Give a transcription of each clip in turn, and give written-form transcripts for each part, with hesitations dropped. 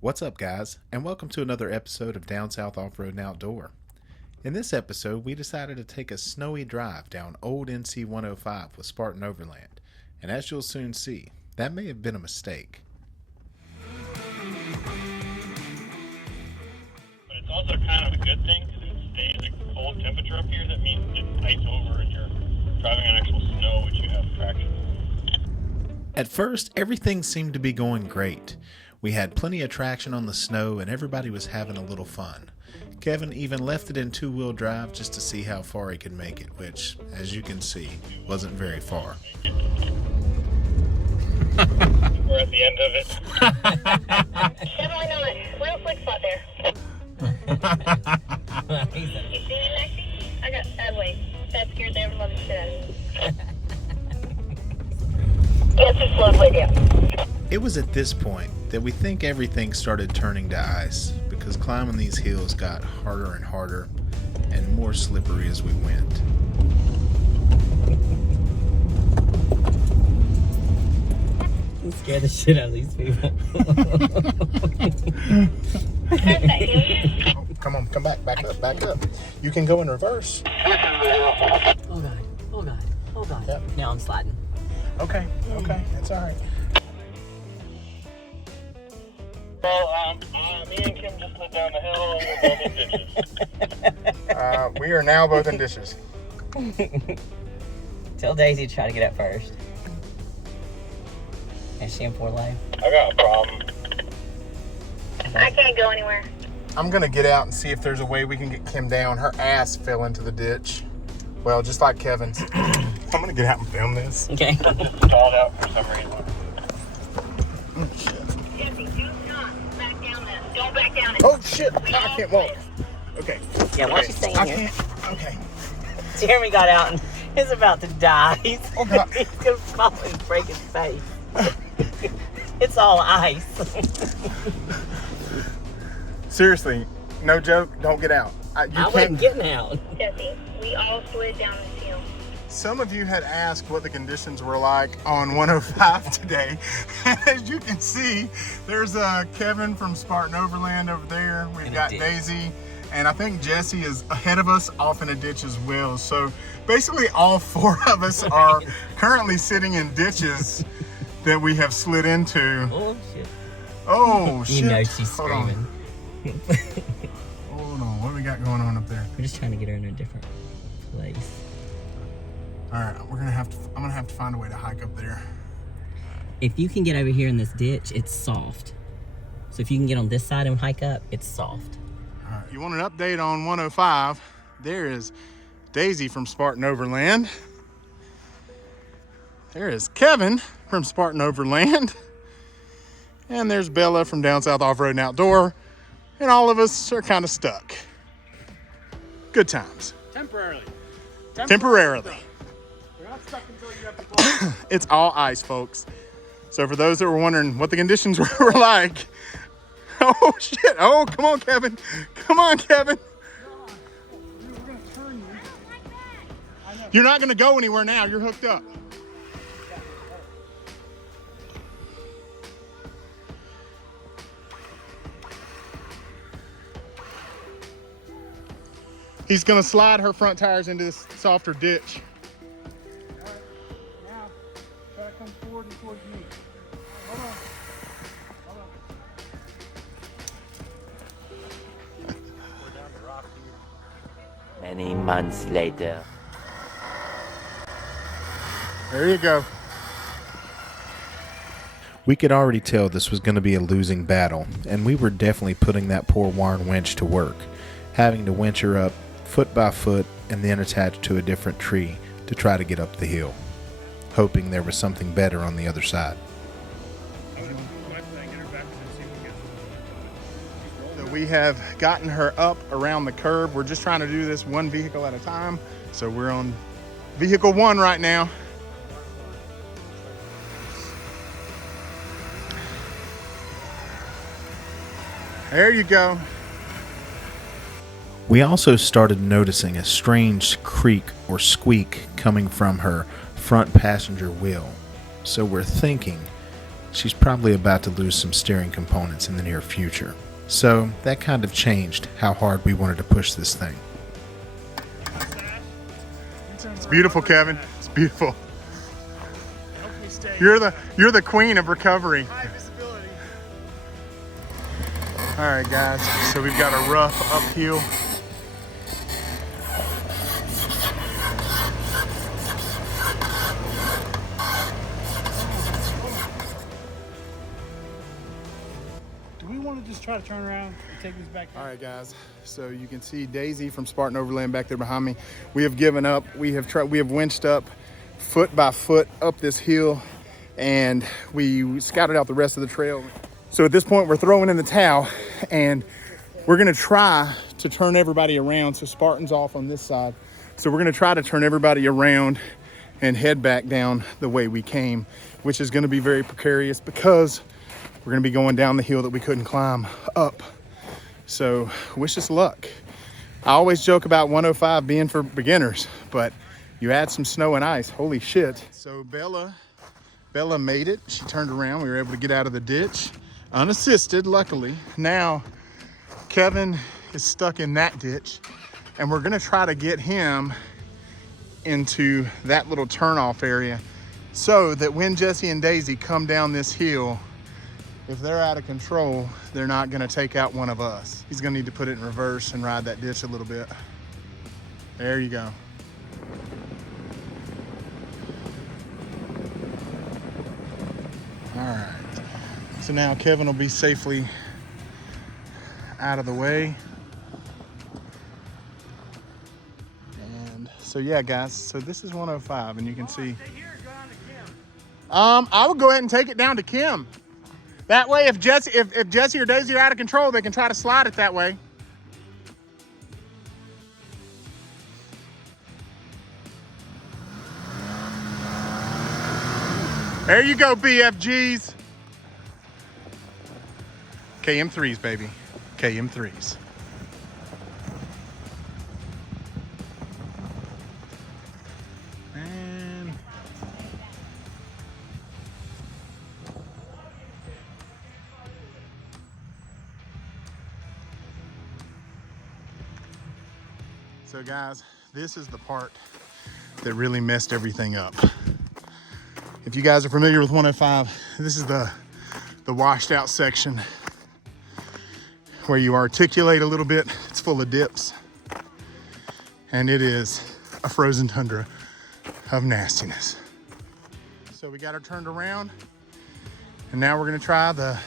What's up, guys, and welcome to another episode of Down South Off-Road and Outdoor. In this episode, we decided to take a snowy drive down Old NC 105 with Spartan Overland, and as you'll soon see, that may have been a mistake. But it's also kind of a good thing because it stays a cold temperature up here. That means it's ice over and you're driving on actual snow, which you have traction. At first, everything seemed to be going great. We had plenty of traction on the snow and everybody was having a little fun. Kevin even left it in two-wheel drive just to see how far he could make it, which, as you can see, wasn't very far. We're at the end of it. Definitely not. Little slick spot there. You see me, Lexi? I got that scared the ever-loving shit out of me. It's just slowed way down. It was at this point that we think everything started turning to ice because climbing these hills got harder and harder and more slippery as we went. You scared the shit out of these people. Oh, come on, come back up. You can go in reverse. Oh god, oh god, oh god. Yep. Now I'm sliding. Okay, that's all right. So, me and Kim just slid down the hill and we're both in ditches. We are now both in dishes. Tell Daisy to try to get up first. Is she in 4 lane? I got a problem. I can't go anywhere. I'm gonna get out and see if there's a way we can get Kim down. Her ass fell into the ditch. Well, just like Kevin's. I'm gonna get out and film this. Okay. Stalled out for some reason. Oh shit. Jesse, do not back down this. Don't back down it. Oh shit! I can't walk. Okay. Yeah, why don't you stay in I here? can't. Okay. Jeremy got out and is about to die. Oh, God. He's gonna fall and break his face. It's all ice. Seriously, no joke. Don't get out. I wasn't getting out. Jesse, we all slid down this hill. Some of you had asked what the conditions were like on 105 today. And as you can see, there's Kevin from Spartan Overland over there. We've got Daisy, and I think Jesse is ahead of us off in a ditch as well. So basically all 4 of us are currently sitting in ditches that we have slid into. Oh shit. Oh shit. You know she's Hold on. screaming. Hold on, what do we got going on up there? We're just trying to get her in a different place. All right, I'm gonna have to find a way to hike up there. If you can get over here in this ditch, it's soft. So if you can get on this side and hike up, it's soft. All right, you want an update on 105? There is Daisy from Spartan Overland. There is Kevin from Spartan Overland. And there's Bella from Down South Off-Road and Outdoor. And all of us are kind of stuck. Good times. Temporarily. You're not stuck until you have to pull. It's all ice, folks. So for those that were wondering what the conditions were like, oh shit! Oh, come on, Kevin! Come on, Kevin! You're not gonna go anywhere now. You're hooked up. He's gonna slide her front tires into this softer ditch. Now, try to come forward and towards me. Hold on. We're down the rock here. Many months later. There you go. We could already tell this was going to be a losing battle, and we were definitely putting that poor Warren winch to work, having to winch her up foot by foot and then attach to a different tree to try to get up the hill, hoping there was something better on the other side. So we have gotten her up around the curb. We're just trying to do this one vehicle at a time. So we're on vehicle 1 right now. There you go. We also started noticing a strange creak or squeak coming from her front passenger wheel. So we're thinking she's probably about to lose some steering components in the near future. So that kind of changed how hard we wanted to push this thing. It's beautiful, Kevin. It's beautiful. You're the queen of recovery. All right, guys. So we've got a rough uphill. Just try to turn around and take this back. All right, guys. So you can see Daisy from Spartan Overland back there behind me. We have given up. We have winched up foot by foot up this hill, and we scouted out the rest of the trail. So at this point, we're throwing in the towel, and we're gonna try to turn everybody around. So Spartan's off on this side. So we're gonna try to turn everybody around and head back down the way we came, which is gonna be very precarious because we're gonna be going down the hill that we couldn't climb up. So wish us luck. I always joke about 105 being for beginners, but you add some snow and ice, holy shit. So Bella made it. She turned around. We were able to get out of the ditch unassisted, luckily. Now Kevin is stuck in that ditch, and we're gonna try to get him into that little turnoff area so that when Jesse and Daisy come down this hill, if they're out of control, they're not gonna take out one of us. He's gonna need to put it in reverse and ride that ditch a little bit. There you go. All right, so now Kevin will be safely out of the way. And so yeah, guys, so this is 105, and you can see. I would go ahead and take it down to Kim. That way, if Jesse or Daisy are out of control, they can try to slide it that way. There you go, BFGs. KM3s, baby. KM3s. So guys, this is the part that really messed everything up. If you guys are familiar with 105, this is the washed out section where you articulate a little bit. It's full of dips, and it is a frozen tundra of nastiness. So we got her turned around, and now we're gonna try the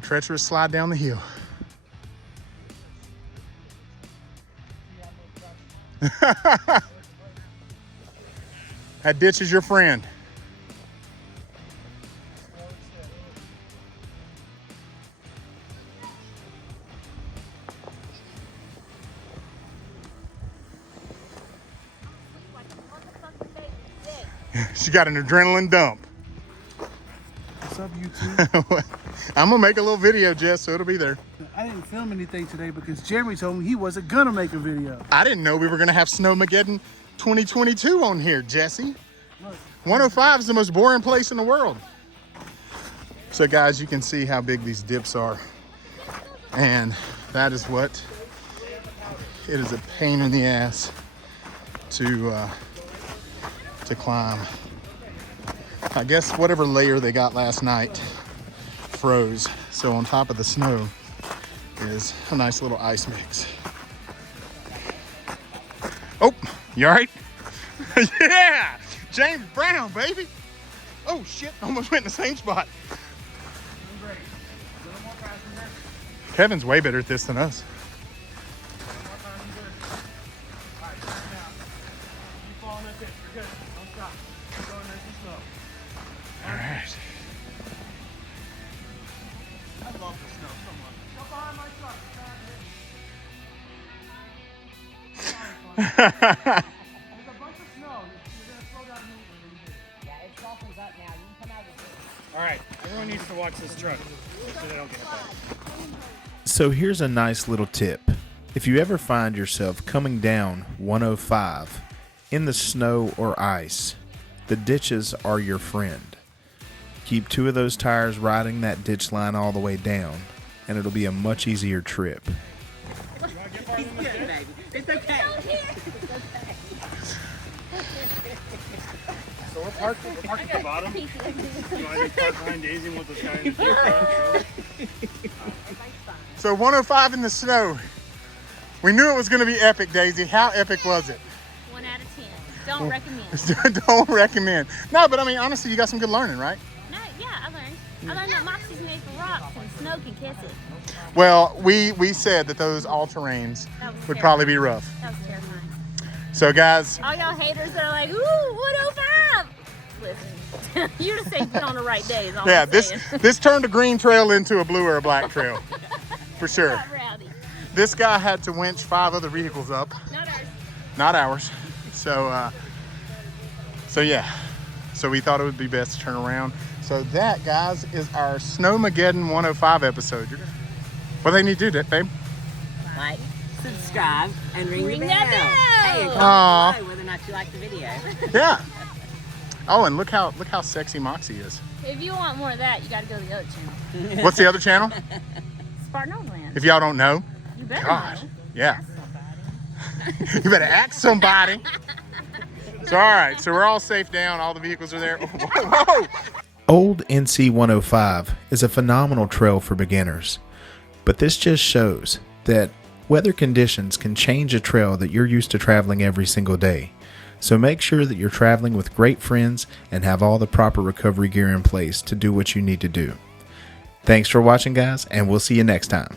treacherous slide down the hill. That ditch is your friend. She got an adrenaline dump. What's up, YouTube? I'm gonna make a little video, Jess, so it'll be there. I didn't film anything today because Jeremy told me he wasn't gonna make a video. I didn't know we were gonna have Snowmageddon 2022 on here, Jesse. Look. 105 is the most boring place in the world. So guys, you can see how big these dips are. And that is what, it is a pain in the ass to climb. I guess whatever layer they got last night froze. So on top of the snow is a nice little ice mix. Oh, you all right? Yeah, James Brown, baby. Oh shit, almost went in the same spot. Kevin's way better at this than us. All right. I love the snow so much. Go behind my truck. There's a bunch of snow. You're gonna slow down when you do. Yeah, it softens up now. You can come out of the ditch. All right, everyone needs to watch this truck. Make sure they don't get hit by it. So here's a nice little tip. If you ever find yourself coming down 105 in the snow or ice, the ditches are your friend. Keep 2 of those tires riding that ditch line all the way down, and it'll be a much easier trip. He's good, baby. It's okay. So we're parked at the bottom. You want to just park behind Daisy and we'll just kind of So 105 in the snow. We knew it was going to be epic, Daisy. How epic was it? 1 out of 10. Don't recommend. Don't recommend. No, but I mean, honestly, you got some good learning, right? No, yeah, I learned that Moxie's made for rocks and snow can kiss it. Well, we said that those all-terrains would probably be rough. That was terrifying. So, guys, All y'all haters that are like, ooh, 105. Listen, you just say get on the right day is all yeah, I'm this saying. turned a green trail into a blue or a black trail, for sure. Not rowdy. This guy had to winch 5 other vehicles up, Not ours. not ours. So yeah. So we thought it would be best to turn around. So that, guys, is our Snowmageddon 105 episode. What do they need to do, babe? Like, subscribe, and ring the bell. that bell. Hey, and Aw. comment below whether or not you like the video. Yeah. Oh, and look how sexy Moxie is. If you want more of that, you got to go to the other channel. What's the other channel? Spartan Overland. If y'all don't know, You better gosh, know. yeah. You better ask somebody. So, all right, so we're all safe down. All the vehicles are there. Whoa, whoa. Old NC 105 is a phenomenal trail for beginners, but this just shows that weather conditions can change a trail that you're used to traveling every single day. So make sure that you're traveling with great friends and have all the proper recovery gear in place to do what you need to do. Thanks for watching, guys, and we'll see you next time.